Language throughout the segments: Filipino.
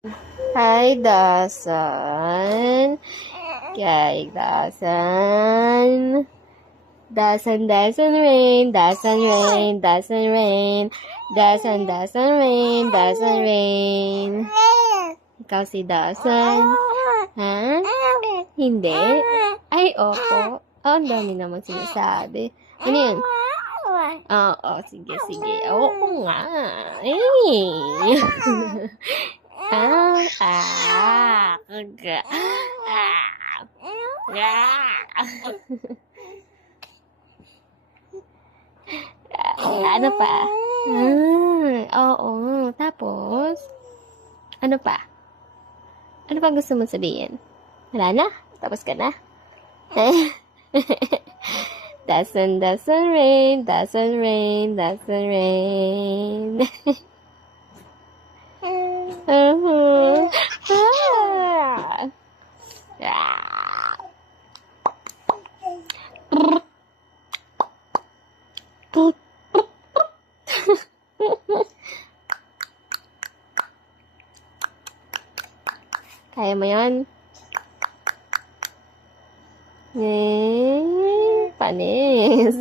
Hi, Dasan. Kay Dasan. Dasan, Dasan rain, Dasan rain, Dasan rain. Dasan, Dasan rain, Dasan rain. Ikaw si Dasan. Ha? Hindi? Ay, opo. Oh, ang dami naman sinasabi. Ano yun? Oo, sige, sige. Oo nga. Ay. Kaga. Ano pa? Oo. Tapos, ano pa? Ano pa gusto mong sabihin? Wala na? Tapos ka na? Doesn't rain, doesn't rain, doesn't rain. Kaya mo yan? Panis.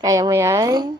Kaya mo yan?